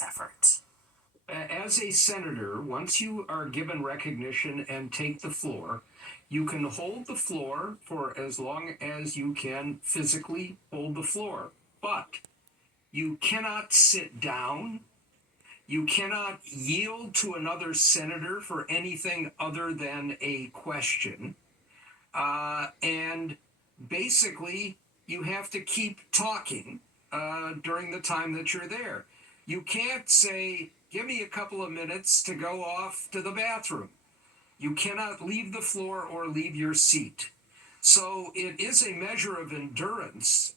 effort. As a senator, once you are given recognition and take the floor, you can hold the floor for as long as you can physically hold the floor. But you cannot sit down. You cannot yield to another senator for anything other than a question. And basically, you have to keep talking during the time that you're there. You can't say, give me a couple of minutes to go off to the bathroom. You cannot leave the floor or leave your seat. So it is a measure of endurance.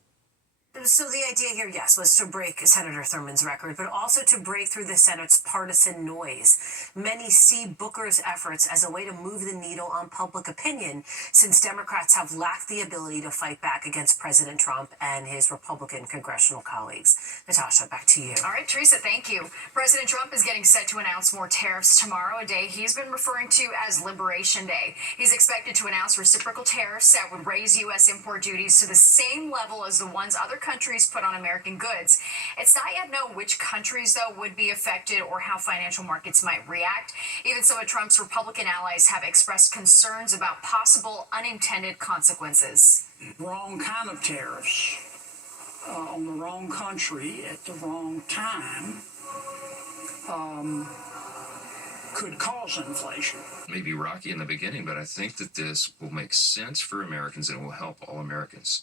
So the idea here, yes, was to break Senator Thurmond's record, but also to break through the Senate's partisan noise. Many see Booker's efforts as a way to move the needle on public opinion, since Democrats have lacked the ability to fight back against President Trump and his Republican congressional colleagues. Natasha, back to you. All right, Teresa, thank you. President Trump is getting set to announce more tariffs tomorrow, a day he's been referring to as Liberation Day. He's expected to announce reciprocal tariffs that would raise U.S. import duties to the same level as the ones other countries put on American goods. It's not yet known which countries, though, would be affected or how financial markets might react. Even some of Trump's Republican allies have expressed concerns about possible unintended consequences. Wrong kind of tariffs on the wrong country at the wrong time could cause inflation. Maybe rocky in the beginning, but I think that this will make sense for Americans and it will help all Americans.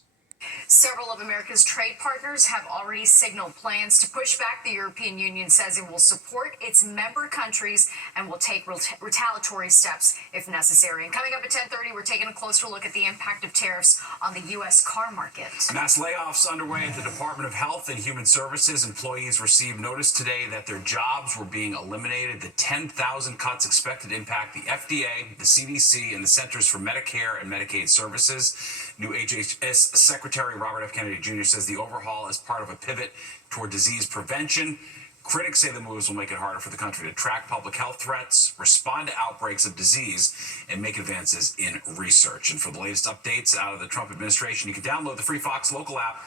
Several of America's trade partners have already signaled plans to push back. The European Union says it will support its member countries and will take retaliatory steps if necessary. And coming up at 10:30, we're taking a closer look at the impact of tariffs on the U.S. car market. Mass layoffs underway at the Department of Health and Human Services. Employees received notice today that their jobs were being eliminated. The 10,000 cuts expected to impact the FDA, the CDC, and the Centers for Medicare and Medicaid Services. New HHS Secretary Robert F. Kennedy Jr. says the overhaul is part of a pivot toward disease prevention. Critics say the moves will make it harder for the country to track public health threats, respond to outbreaks of disease, and make advances in research. And for the latest updates out of the Trump administration, you can download the free Fox Local app,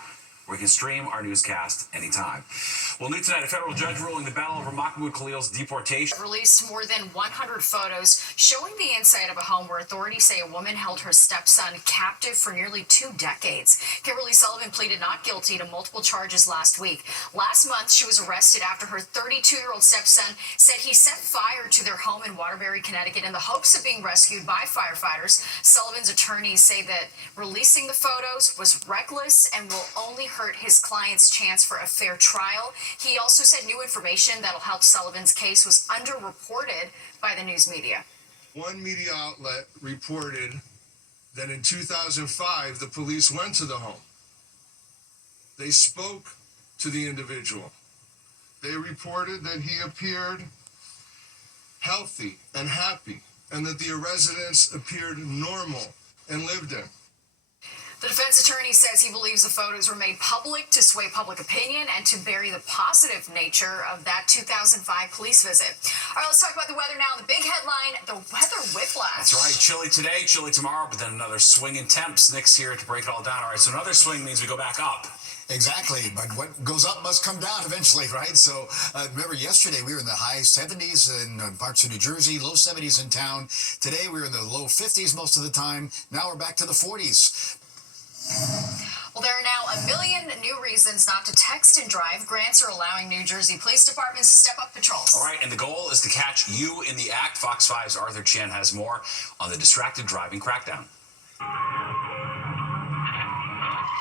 where you can stream our newscast anytime. Well, new tonight, a federal judge ruling the battle over Mahmoud Khalil's deportation. Released more than 100 photos showing the inside of a home where authorities say a woman held her stepson captive for nearly 2 decades. Kimberly Sullivan pleaded not guilty to multiple charges last week. Last month, she was arrested after her 32-year-old stepson said he set fire to their home in Waterbury, Connecticut, in the hopes of being rescued by firefighters. Sullivan's attorneys say that releasing the photos was reckless and will only hurt his client's chance for a fair trial. He also said new information that'll help Sullivan's case was underreported by the news media. One media outlet reported that in 2005, the police went to the home. They spoke to the individual. They reported that he appeared healthy and happy, and that the residence appeared normal and lived in. The defense attorney says he believes the photos were made public to sway public opinion and to bury the positive nature of that 2005 police visit. All right, let's talk about the weather now. The big headline, the weather whiplash. That's right. Chilly today, chilly tomorrow, but then another swing in temps. Nick's here to break it all down. All right, so another swing means we go back up. Exactly, but what goes up must come down eventually, right? So remember yesterday we were in the high 70s in parts of New Jersey, low 70s in town. Today we were in the low 50s most of the time. Now we're back to the 40s. Well, there are now 1 million new reasons not to text and drive. Grants are allowing New Jersey police departments to step up patrols. All right, and the goal is to catch you in the act. Fox 5's Arthur Chan has more on the distracted driving crackdown.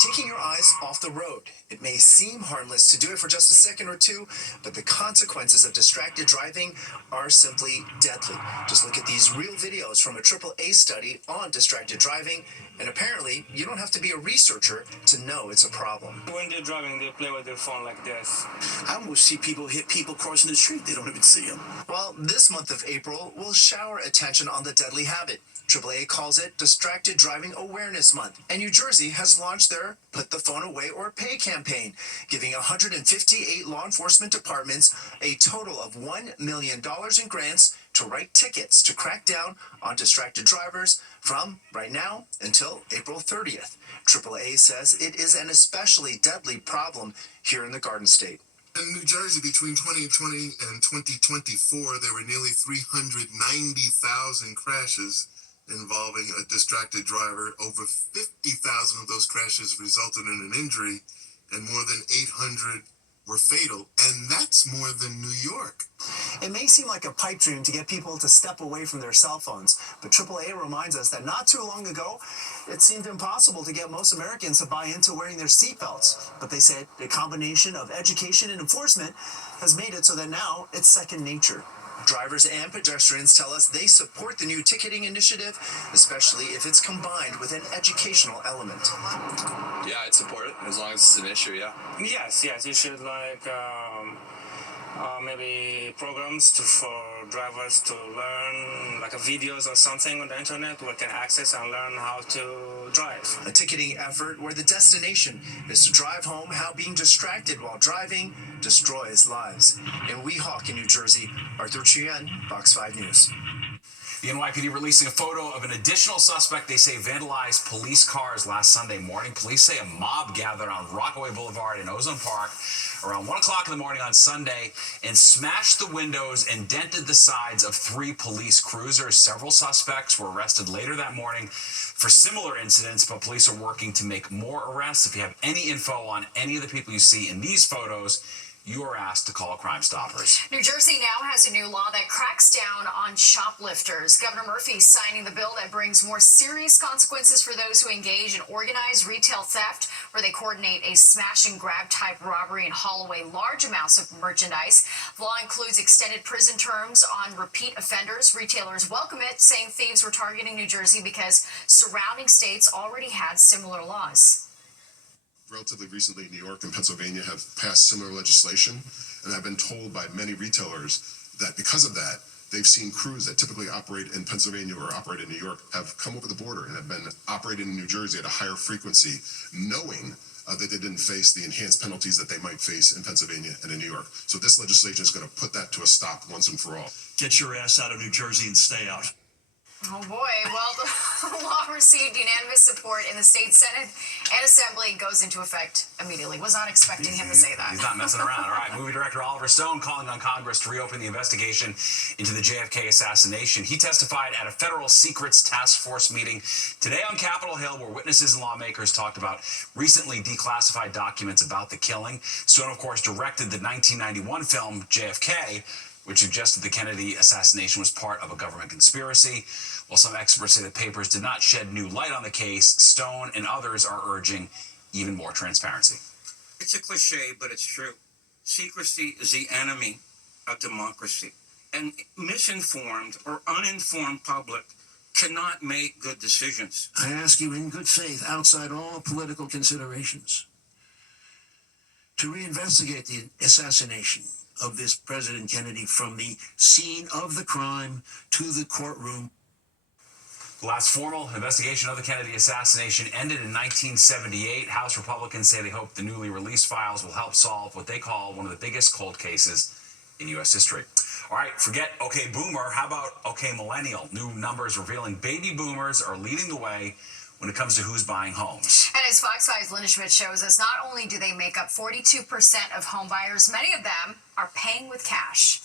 Taking your eyes off the road. It may seem harmless to do it for just a second or two, but the consequences of distracted driving are simply deadly. Just look at these real videos from a AAA study on distracted driving, and apparently you don't have to be a researcher to know it's a problem. When they're driving, they play with their phone like this. I almost see people hit people crossing the street. They don't even see them. Well, this month of April will shower attention on the deadly habit. AAA calls it Distracted Driving Awareness Month, and New Jersey has launched their Put the Phone Away or Pay campaign, giving 158 law enforcement departments a total of $1 million in grants to write tickets to crack down on distracted drivers from right now until April 30th. AAA says it is an especially deadly problem here in the Garden State. In New Jersey, between 2020 and 2024, there were nearly 390,000 crashes involving a distracted driver. Over 50,000 of those crashes resulted in an injury, and more than 800 were fatal, and that's more than New York. It may seem like a pipe dream to get people to step away from their cell phones, but AAA reminds us that not too long ago, it seemed impossible to get most Americans to buy into wearing their seatbelts. But they said the combination of education and enforcement has made it so that now it's second nature. Drivers and pedestrians tell us they support the new ticketing initiative, especially if it's combined with an educational element. Yeah, I'd support it as long as it's an issue, yeah. Yes, you should maybe programs for drivers to learn, like videos or something on the internet where they can access and learn how to drive. A ticketing effort where the destination is to drive home how being distracted while driving destroys lives. In Weehawken, New Jersey, Arthur Chien, Fox 5 News. The NYPD releasing a photo of an additional suspect they say vandalized police cars last Sunday morning. Police say a mob gathered on Rockaway Boulevard in Ozone Park around 1 o'clock in the morning on Sunday and smashed the windows and dented the sides of 3 police cruisers. Several suspects were arrested later that morning for similar incidents, but police are working to make more arrests. If you have any info on any of the people you see in these photos, you are asked to call Crime Stoppers. New Jersey now has a new law that cracks down on shoplifters. Governor Murphy is signing the bill that brings more serious consequences for those who engage in organized retail theft, where they coordinate a smash and grab type robbery and haul away large amounts of merchandise. The law includes extended prison terms on repeat offenders. Retailers welcome it, saying thieves were targeting New Jersey because surrounding states already had similar laws. Relatively recently, New York and Pennsylvania have passed similar legislation, and I've been told by many retailers that because of that, they've seen crews that typically operate in Pennsylvania or operate in New York have come over the border and have been operating in New Jersey at a higher frequency, knowing that they didn't face the enhanced penalties that they might face in Pennsylvania and in New York. So this legislation is going to put that to a stop once and for all. Get your ass out of New Jersey and stay out. Oh boy, well, the law received unanimous support in the state Senate and Assembly and goes into effect immediately. Was not expecting him to say that. He's not messing around. All right, movie director Oliver Stone calling on Congress to reopen the investigation into the JFK assassination. He testified at a federal secrets task force meeting today on Capitol Hill where witnesses and lawmakers talked about recently declassified documents about the killing. Stone, of course, directed the 1991 film JFK, which suggested the Kennedy assassination was part of a government conspiracy. While some experts say the papers did not shed new light on the case, Stone and others are urging even more transparency. It's a cliche, but it's true. Secrecy is the enemy of democracy. An misinformed or uninformed public cannot make good decisions. I ask you in good faith, outside all political considerations, to reinvestigate the assassination of this President Kennedy from the scene of the crime to the courtroom. The last formal investigation of the Kennedy assassination ended in 1978. House Republicans say they hope the newly released files will help solve what they call one of the biggest cold cases in U.S. history. All right, forget OK Boomer. How about OK Millennial? New numbers revealing baby boomers are leading the way when it comes to who's buying homes. And as Fox 5's Linda Schmidt shows us, not only do they make up 42% of home buyers, many of them are paying with cash.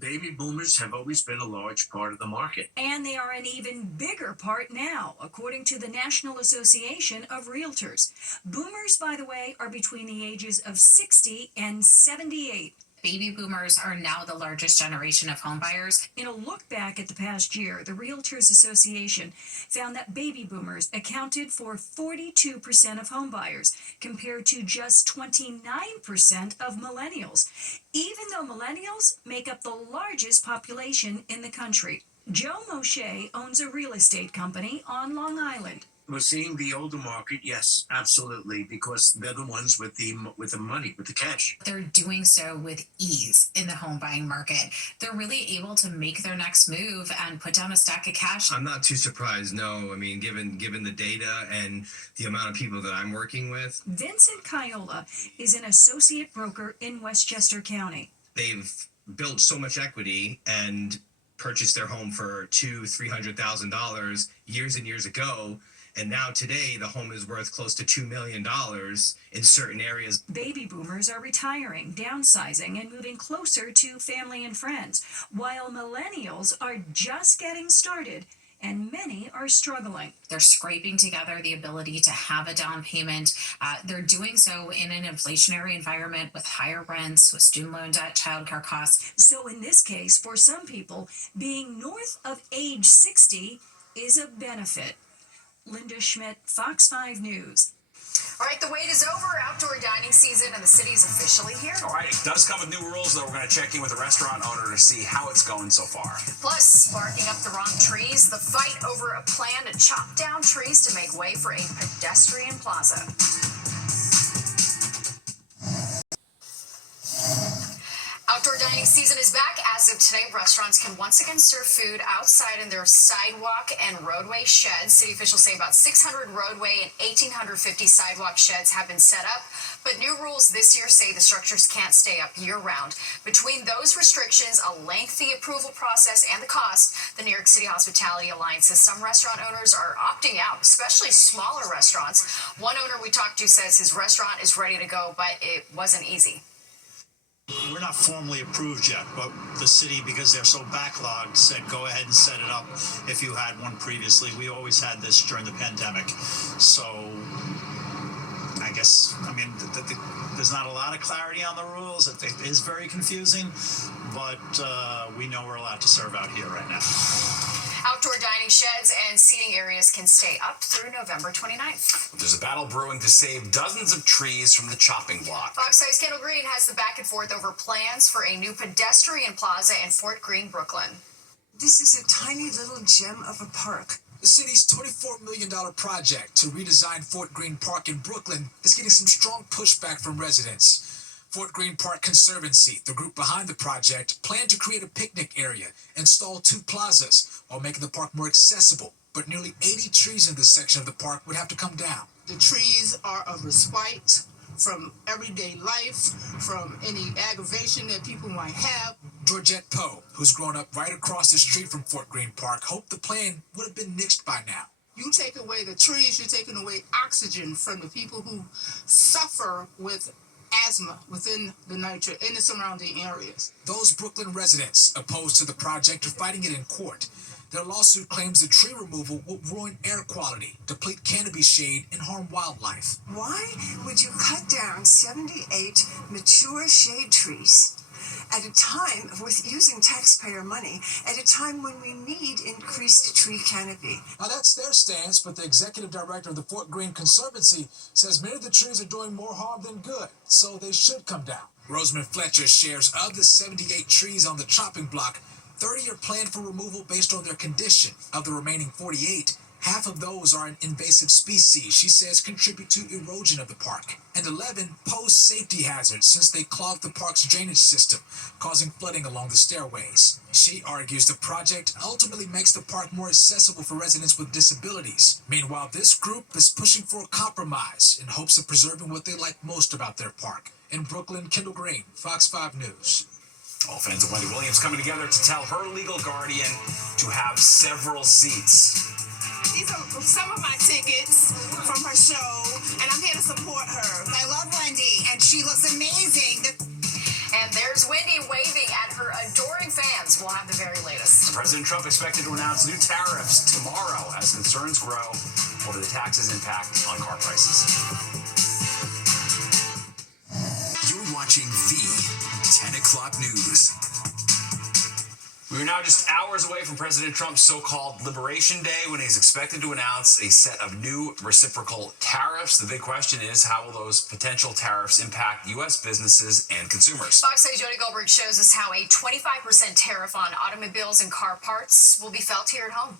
Baby boomers have always been a large part of the market. And they are an even bigger part now, according to the National Association of Realtors. Boomers, by the way, are between the ages of 60 and 78. Baby boomers are now the largest generation of homebuyers. In a look back at the past year, the Realtors Association found that baby boomers accounted for 42% of homebuyers, compared to just 29% of millennials, even though millennials make up the largest population in the country. Joe Moshe owns a real estate company on Long Island. We're seeing the older market, yes, absolutely, because they're the ones with the money, with the cash. They're doing so with ease in the home buying market. They're really able to make their next move and put down a stack of cash. I'm not too surprised, no. I mean, given the data and the amount of people that I'm working with. Vincent Caiola is an associate broker in Westchester County. They've built so much equity and purchased their home for $200,000-$300,000 years and years ago. And now today, the home is worth close to $2 million in certain areas. Baby boomers are retiring, downsizing, and moving closer to family and friends, while millennials are just getting started and many are struggling. They're scraping together the ability to have a down payment. They're doing so in an inflationary environment with higher rents, with student loan debt, childcare costs. So in this case, for some people, being north of age 60 is a benefit. Linda Schmidt, Fox 5 News. All right, the wait is over. Outdoor dining season in the city is officially here. All right, it does come with new rules, though. We're going to check in with the restaurant owner to see how it's going so far. Plus, barking up the wrong trees, the fight over a plan to chop down trees to make way for a pedestrian plaza. Outdoor dining season is back. As of today, restaurants can once again serve food outside in their sidewalk and roadway sheds. City officials say about 600 roadway and 1,850 sidewalk sheds have been set up, but new rules this year say the structures can't stay up year-round. Between those restrictions, a lengthy approval process, and the cost, the New York City Hospitality Alliance says some restaurant owners are opting out, especially smaller restaurants. One owner we talked to says his restaurant is ready to go, but it wasn't easy. We're not formally approved yet, but the city, because they're so backlogged, said go ahead and set it up if you had one previously. We always had this during the pandemic. So I guess, there's not a lot of clarity on the rules. It is very confusing, but we know we're allowed to serve out here right now. Outdoor dining sheds and seating areas can stay up through November 29th. There's a battle brewing to save dozens of trees from the chopping block. Fox 5's Kendall Green has the back and forth over plans for a new pedestrian plaza in Fort Greene, Brooklyn. This is a tiny little gem of a park. The city's $24 million project to redesign Fort Greene Park in Brooklyn is getting some strong pushback from residents. Fort Greene Park Conservancy, the group behind the project, planned to create a picnic area, install 2 plazas, while making the park more accessible. But nearly 80 trees in this section of the park would have to come down. The trees are a respite from everyday life, from any aggravation that people might have. Georgette Poe, who's grown up right across the street from Fort Greene Park, hoped the plan would have been nixed by now. You take away the trees, you're taking away oxygen from the people who suffer with asthma within the nitrate in the surrounding areas. Those Brooklyn residents opposed to the project are fighting it in court. Their lawsuit claims the tree removal will ruin air quality, deplete canopy shade, and harm wildlife. Why would you cut down 78 mature shade trees at a time with using taxpayer money, at a time when we need increased tree canopy? Now that's their stance, but the executive director of the Fort Greene Conservancy says many of the trees are doing more harm than good, so they should come down. Rosamond Fletcher shares of the 78 trees on the chopping block, 30 are planned for removal based on their condition. Of the remaining 48, half of those are an invasive species she says contribute to erosion of the park, and 11 pose safety hazards since they clog the park's drainage system, causing flooding along the stairways. She argues the project ultimately makes the park more accessible for residents with disabilities. Meanwhile, this group is pushing for a compromise in hopes of preserving what they like most about their park. In Brooklyn, Kendall Green, Fox 5 News. All fans of Wendy Williams coming together to tell her legal guardian to have several seats. These are some of my tickets from her show, and I'm here to support her. I love Wendy, and she looks amazing. And there's Wendy waving at her adoring fans. We'll have the very latest. President Trump expected to announce new tariffs tomorrow as concerns grow over the tax's impact on car prices. You're watching the 10 o'clock news. We are now just hours away from President Trump's so-called Liberation Day, when he's expected to announce a set of new reciprocal tariffs. The big question is, how will those potential tariffs impact U.S. businesses and consumers? Fox 8's Jody Goldberg shows us how a 25% tariff on automobiles and car parts will be felt here at home.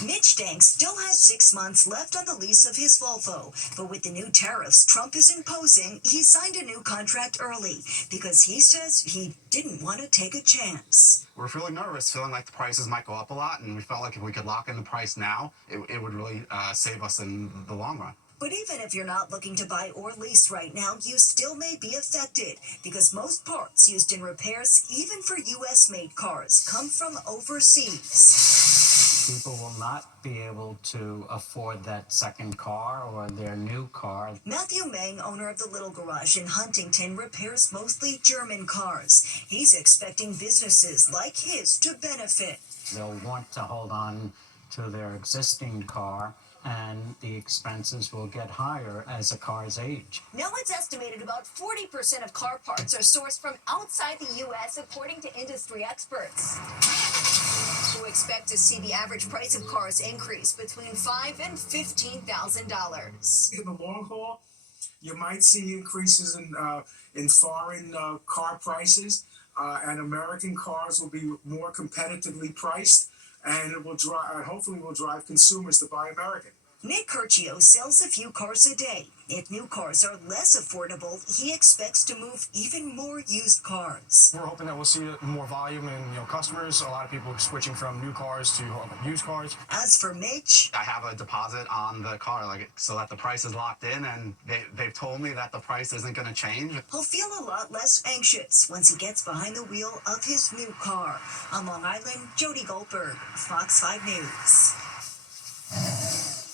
Mitch Dank still has 6 months left on the lease of his Volvo, but with the new tariffs Trump is imposing, he signed a new contract early because he says he didn't want to take a chance. We're feeling nervous, feeling like the prices might go up a lot, and we felt like if we could lock in the price now, it would really save us in the long run. But even if you're not looking to buy or lease right now, you still may be affected because most parts used in repairs, even for U.S.-made cars, come from overseas. people will not be able to afford that second car or their new car. Matthew Meng, owner of the Little Garage in Huntington, repairs mostly German cars. He's expecting businesses like his to benefit. They'll want to hold on to their existing car, and the expenses will get higher as the cars age. Now it's estimated about 40% of car parts are sourced from outside the U.S., according to industry experts, who expect to see the average price of cars increase between $5,000 and $15,000. In the long haul, you might see increases in foreign car prices, and American cars will be more competitively priced, and it will hopefully will drive consumers to buy American. Nick Curcio sells a few cars a day. If new cars are less affordable, he expects to move even more used cars. We're hoping that we'll see more volume in customers. A lot of people are switching from new cars to used cars. As for Mitch, I have a deposit on the car, so that the price is locked in, and they've told me that the price isn't going to change. He'll feel a lot less anxious once he gets behind the wheel of his new car. On Long Island, Jody Goldberg, Fox 5 News.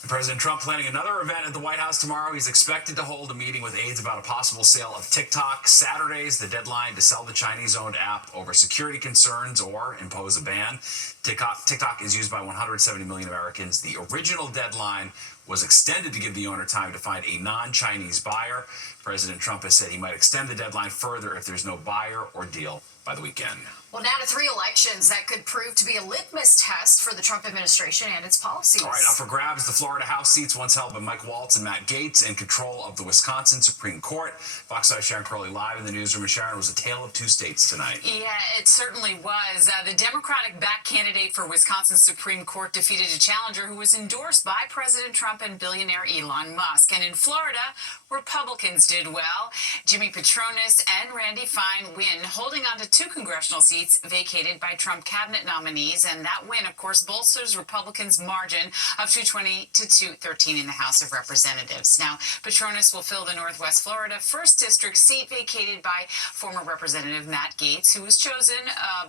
President Trump planning another event at the White House tomorrow. He's expected to hold a meeting with aides about a possible sale of TikTok. Saturday's the deadline to sell the Chinese-owned app over security concerns or impose a ban. TikTok is used by 170 million Americans. The original deadline was extended to give the owner time to find a non-Chinese buyer. President Trump has said he might extend the deadline further if there's no buyer or deal by the weekend. Well, now to 3 elections that could prove to be a litmus test for the Trump administration and its policies. All right, up for grabs, the Florida House seats once held by Mike Waltz and Matt Gaetz in control of the Wisconsin Supreme Court. Fox 5 Sharon Crowley live in the newsroom. And Sharon, was a tale of 2 states tonight. Yeah, it certainly was. The Democratic-backed candidate for Wisconsin Supreme Court defeated a challenger who was endorsed by President Trump and billionaire Elon Musk. And in Florida, Republicans did well. Jimmy Patronis and Randy Fine win, holding on to 2 congressional seats vacated by Trump cabinet nominees. And that win, of course, bolsters Republicans' margin of 220 to 213 in the House of Representatives. Now, Patronis will fill the Northwest Florida 1st District seat vacated by former Representative Matt Gaetz, who was chosen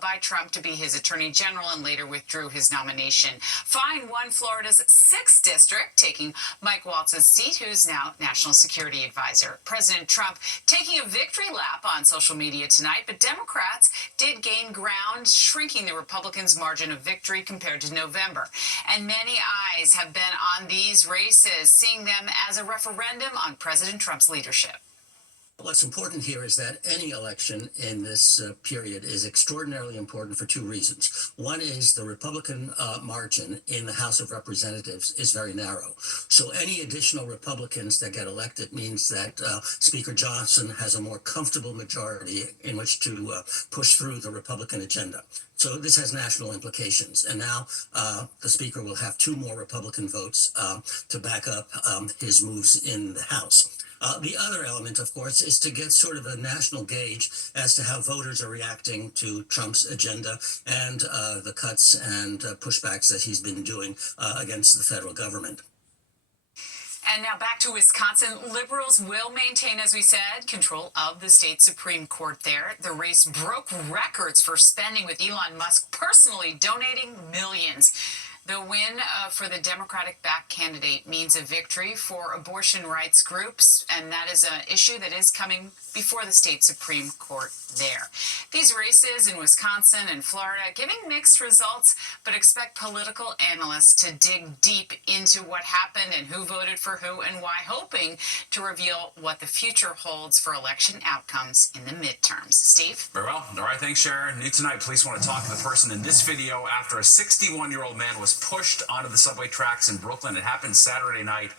by Trump to be his attorney general and later withdrew his nomination. Fine won Florida's 6th District, taking Mike Waltz's seat, who's now National Security Advisor. President Trump taking a victory lap on social media tonight, but Democrats did gain ground, shrinking the Republicans' margin of victory compared to November. And many eyes have been on these races, seeing them as a referendum on President Trump's leadership. What's important here is that any election in this period is extraordinarily important for 2 reasons. One is the Republican margin in the House of Representatives is very narrow. So any additional Republicans that get elected means that Speaker Johnson has a more comfortable majority in which to push through the Republican agenda. So this has national implications. And now the Speaker will have 2 more Republican votes to back up his moves in the House. The other element, of course, is to get sort of a national gauge as to how voters are reacting to Trump's agenda and the cuts and pushbacks that he's been doing against the federal government. And now back to Wisconsin. Liberals will maintain, as we said, control of the state Supreme Court there. The race broke records for spending, with Elon Musk personally donating millions. The win for the Democratic-backed candidate means a victory for abortion rights groups, and that is an issue that is coming before the state Supreme Court there. These races in Wisconsin and Florida giving mixed results, but expect political analysts to dig deep into what happened and who voted for who and why, hoping to reveal what the future holds for election outcomes in the midterms. Steve? Very well. All right, thanks, Sharon. New tonight, police want to talk to the person in this video after a 61-year-old man was pushed onto the subway tracks in Brooklyn. It happened Saturday night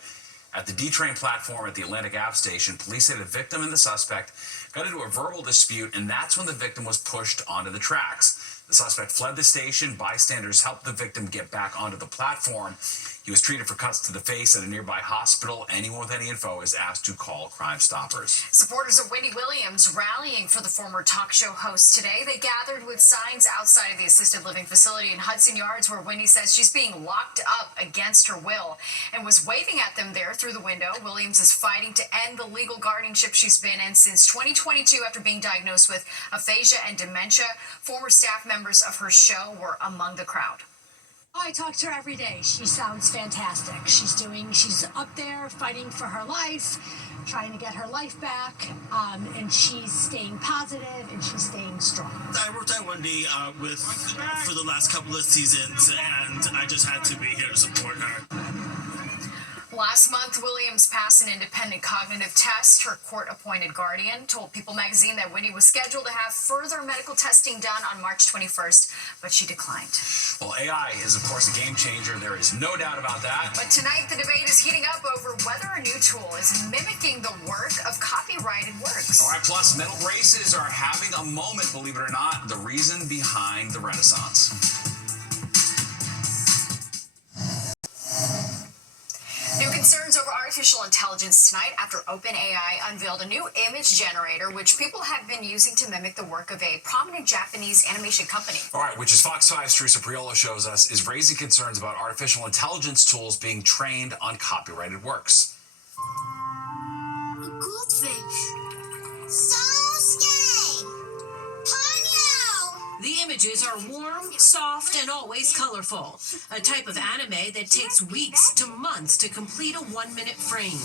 at the D-Train platform at the Atlantic Ave station. Police say the victim and the suspect got into a verbal dispute, and that's when the victim was pushed onto the tracks. The suspect fled the station. Bystanders helped the victim get back onto the platform. He was treated for cuts to the face at a nearby hospital. Anyone with any info is asked to call Crime Stoppers. Supporters of Wendy Williams rallying for the former talk show host today. They gathered with signs outside of the assisted living facility in Hudson Yards, where Wendy says she's being locked up against her will, and was waving at them there through the window. Williams is fighting to end the legal guardianship she's been in since 2022 after being diagnosed with aphasia and dementia. Former staff members of her show were among the crowd. I talk to her every day. She sounds fantastic. She's up there fighting for her life, trying to get her life back, and she's staying positive and she's staying strong. I worked at Wendy for the last couple of seasons, and I just had to be here to support her. Last month, Williams passed an independent cognitive test. Her court-appointed guardian told People magazine that Wendy was scheduled to have further medical testing done on March 21st, but she declined. Well, AI is, of course, a game changer. There is no doubt about that. But tonight, the debate is heating up over whether a new tool is mimicking the work of copyrighted works. All right, plus metal braces are having a moment, believe it or not, the reason behind the Renaissance. New concerns over artificial intelligence tonight after OpenAI unveiled a new image generator, which people have been using to mimic the work of a prominent Japanese animation company. All right, which is Fox 5's Teresa Priolo shows us, is raising concerns about artificial intelligence tools being trained on copyrighted works. A goldfish. Sasuke! Ponyo! The images are warm, soft, and always colorful. A type of anime that takes weeks to months to complete a 1-minute frame.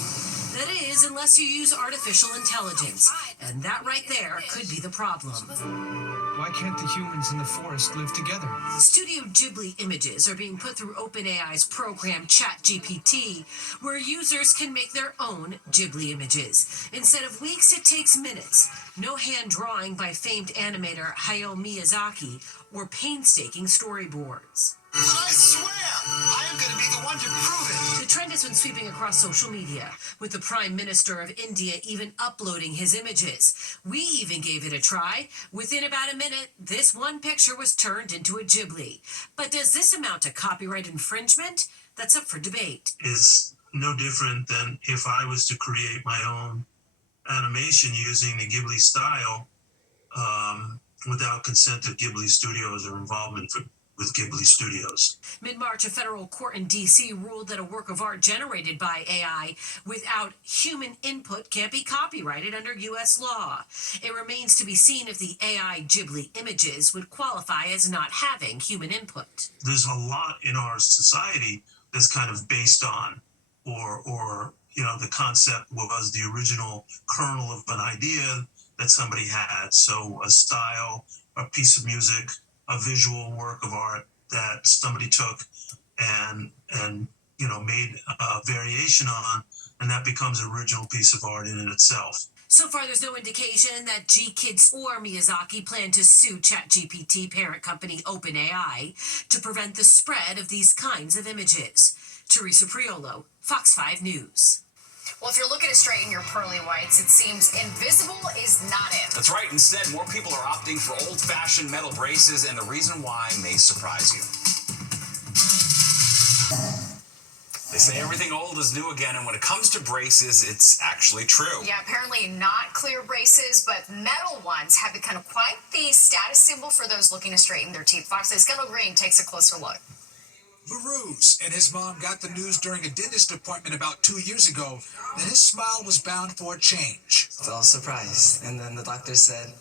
That is, unless you use artificial intelligence. And that right there could be the problem. Why can't the humans in the forest live together? Studio Ghibli images are being put through OpenAI's program ChatGPT, where users can make their own Ghibli images. Instead of weeks, it takes minutes. No hand drawing by famed animator Hayao Miyazaki or painstaking storyboards. But I swear, I am going to be the one to prove it. The trend has been sweeping across social media, with the Prime Minister of India even uploading his images. We even gave it a try. Within about a minute, this one picture was turned into a Ghibli. But does this amount to copyright infringement? That's up for debate. It's no different than if I was to create my own animation using the Ghibli style without consent of Ghibli Studios or involvement with Ghibli Studios. Mid-March, a federal court in D.C. ruled that a work of art generated by AI without human input can't be copyrighted under U.S. law. It remains to be seen if the AI Ghibli images would qualify as not having human input. There's a lot in our society that's kind of based on, or the concept was the original kernel of an idea that somebody had. So a style, a piece of music, a visual work of art that somebody took and made a variation on, and that becomes an original piece of art in and itself. So far, there's no indication that G-Kids or Miyazaki plan to sue ChatGPT parent company OpenAI to prevent the spread of these kinds of images. Teresa Priolo, Fox 5 News. Well, if you're looking to straighten your pearly whites, it seems invisible is not it. That's right. Instead, more people are opting for old-fashioned metal braces, and the reason why may surprise you. They say everything old is new again, and when it comes to braces, it's actually true. Yeah, apparently not clear braces, but metal ones have become quite the status symbol for those looking to straighten their teeth. Fox 5's Kendall Green takes a closer look. Baruz and his mom got the news during a dentist appointment about 2 years ago that his smile was bound for a change. I was surprised, and then the doctor said,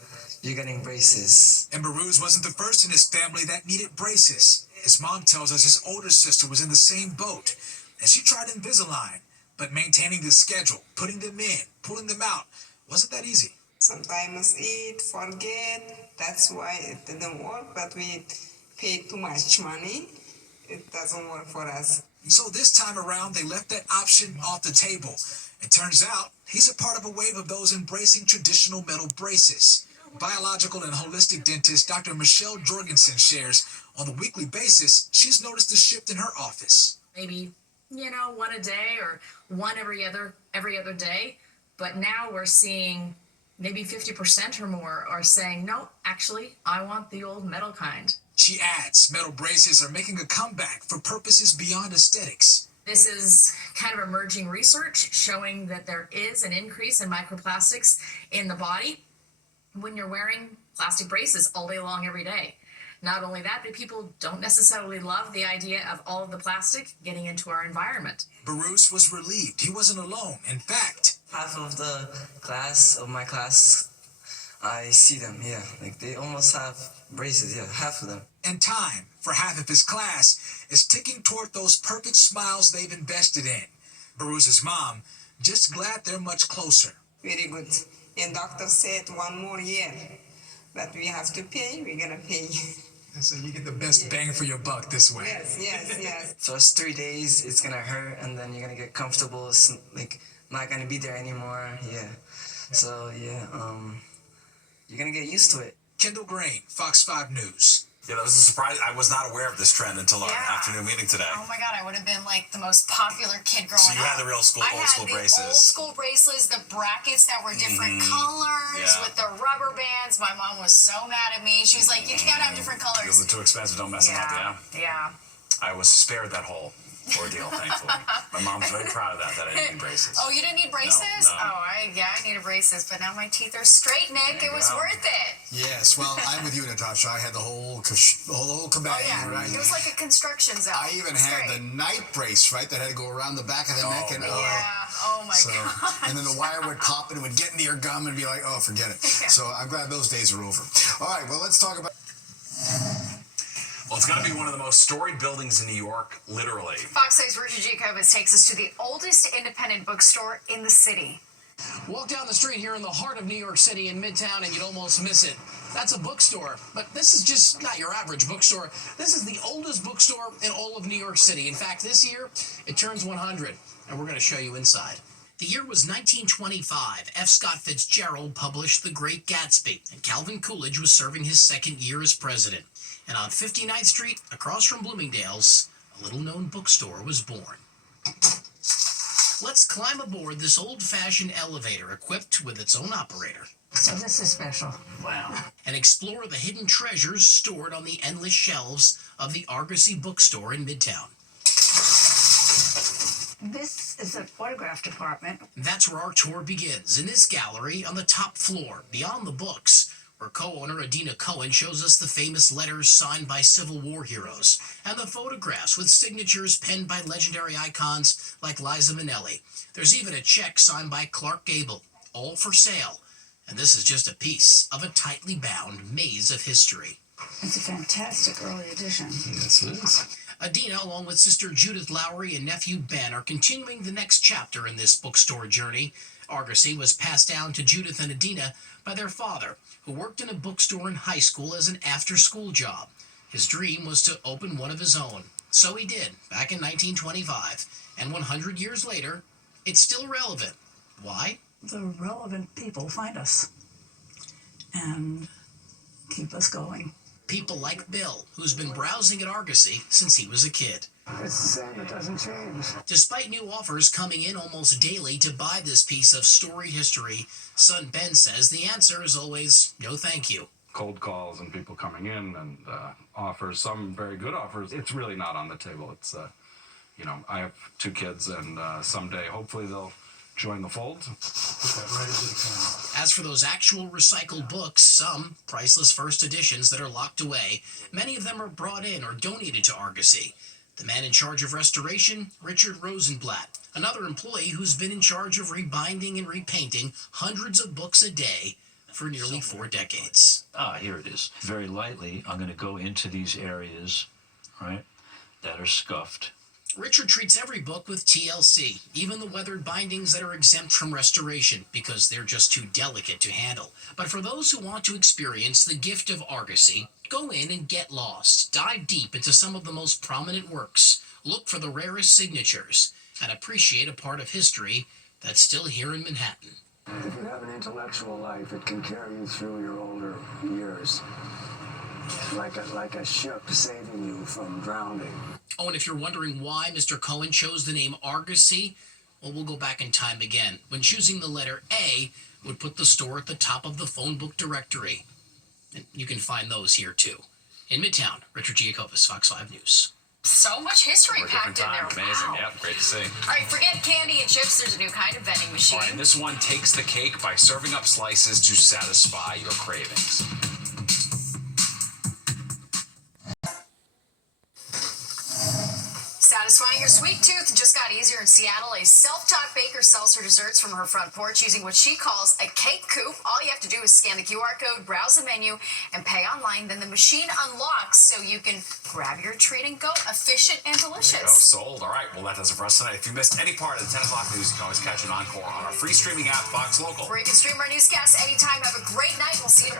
"You're getting braces." And Baruz wasn't the first in his family that needed braces. His mom tells us his older sister was in the same boat, and she tried Invisalign, but maintaining the schedule, putting them in, pulling them out, wasn't that easy. Sometimes eat, forget, that's why it didn't work, but we paid too much money. It doesn't work for us. So this time around, they left that option off the table. It turns out he's a part of a wave of those embracing traditional metal braces. Biological and holistic dentist Dr. Michelle Jorgensen shares on a weekly basis she's noticed a shift in her office. Maybe, one a day or one every other day. But now we're seeing maybe 50% or more are saying, no, actually, I want the old metal kind. She adds, metal braces are making a comeback for purposes beyond aesthetics. This is kind of emerging research showing that there is an increase in microplastics in the body when you're wearing plastic braces all day long every day. Not only that, but people don't necessarily love the idea of all of the plastic getting into our environment. Baruz was relieved. He wasn't alone. In fact, half of my class, I see them, yeah. Like they almost have braces, yeah, half of them. And time, for half of his class, is ticking toward those perfect smiles they've invested in. Baruza's mom, just glad they're much closer. Very good. And doctor said 1 more year that we have to pay, we're gonna pay. And so you get the best bang for your buck this way. Yes. First 3 days, it's gonna hurt, and then you're gonna get comfortable. It's like not gonna be there anymore. So you're gonna get used to it. Kendall Green, Fox 5 News. Yeah, that was a surprise. I was not aware of this trend until our afternoon meeting today. Oh my God, I would have been like the most popular kid growing up. So you had the real old school braces. I had the old school bracelets, the brackets that were different colors with the rubber bands. My mom was so mad at me. She was like, you can't have different colors. Because they're too expensive, don't mess them up, Yeah. I was spared that whole ordeal, thankfully. My mom's very proud of that I didn't need braces. Oh, you didn't need braces? No. Oh, I needed braces, but now my teeth are straight, Nick. It was worth it. Yes, well, I'm with you, Natasha. I had the whole kabang, right? It was like a construction zone. I even had the night brace, right, that had to go around the back of the neck. And, oh my God. And then the wire would pop and it would get into your gum and be like, oh, forget it. So I'm glad those days are over. All right, well, let's talk about... Well, it's got to be one of the most storied buildings in New York, literally. Fox 5's Richard Jacobs takes us to the oldest independent bookstore in the city. Walk down the street here in the heart of New York City in Midtown and you'd almost miss it. That's a bookstore, but this is just not your average bookstore. This is the oldest bookstore in all of New York City. In fact, this year, it turns 100, and we're going to show you inside. The year was 1925. F. Scott Fitzgerald published The Great Gatsby, and Calvin Coolidge was serving his second year as president. And on 59th Street, across from Bloomingdale's, a little-known bookstore was born. Let's climb aboard this old-fashioned elevator equipped with its own operator. So this is special. Wow. And explore the hidden treasures stored on the endless shelves of the Argosy bookstore in Midtown. This is the photograph department. That's where our tour begins, in this gallery on the top floor, beyond the books, where co-owner Adina Cohen shows us the famous letters signed by Civil War heroes, and the photographs with signatures penned by legendary icons like Liza Minnelli. There's even a check signed by Clark Gable, all for sale. And this is just a piece of a tightly bound maze of history. It's a fantastic early edition. Yes, it is. Adina, along with sister Judith Lowry and nephew Ben, are continuing the next chapter in this bookstore journey. Argosy was passed down to Judith and Adina by their father, who worked in a bookstore in high school as an after-school job. His dream was to open one of his own. So he did, back in 1925. And 100 years later, it's still relevant. Why? The relevant people find us and keep us going. People like Bill, who's been browsing at Argosy since he was a kid. It's the same, it doesn't change. Despite new offers coming in almost daily to buy this piece of storied history, son Ben says the answer is always no thank you. Cold calls and people coming in and offers, some very good offers. It's really not on the table. It's, I have 2 kids and someday hopefully they'll join the fold. As for those actual recycled books, some priceless first editions that are locked away, many of them are brought in or donated to Argosy. The man in charge of restoration, Richard Rosenblatt, another employee who's been in charge of rebinding and repainting hundreds of books a day for nearly 4 decades. Here it is. Very lightly, I'm going to go into these areas, right, that are scuffed. Richard treats every book with TLC, even the weathered bindings that are exempt from restoration, because they're just too delicate to handle. But for those who want to experience the gift of Argosy, go in and get lost. Dive deep into some of the most prominent works. Look for the rarest signatures, and appreciate a part of history that's still here in Manhattan. If you have an intellectual life, it can carry you through your older years. Like a ship saving you from drowning. Oh, and if you're wondering why Mr. Cohen chose the name Argosy, well, we'll go back in time again, when choosing the letter A would put the store at the top of the phone book directory. And you can find those here, too. In Midtown, Richard Giacobas, Fox 5 News. So much history packed in there. Amazing. Wow. Yeah, great to see. All right, forget candy and chips. There's a new kind of vending machine. All right, and this one takes the cake by serving up slices to satisfy your cravings. Satisfying your sweet tooth just got easier in Seattle. A self-taught baker sells her desserts from her front porch using what she calls a cake coop. All you have to do is scan the QR code, browse the menu, and pay online. Then the machine unlocks so you can grab your treat and go. Efficient and delicious. There you go, sold. All right, well, that does it for us tonight. If you missed any part of the 10 o'clock news, you can always catch an encore on our free streaming app, Fox Local. Where you can stream our newscasts anytime. Have a great night. We'll see you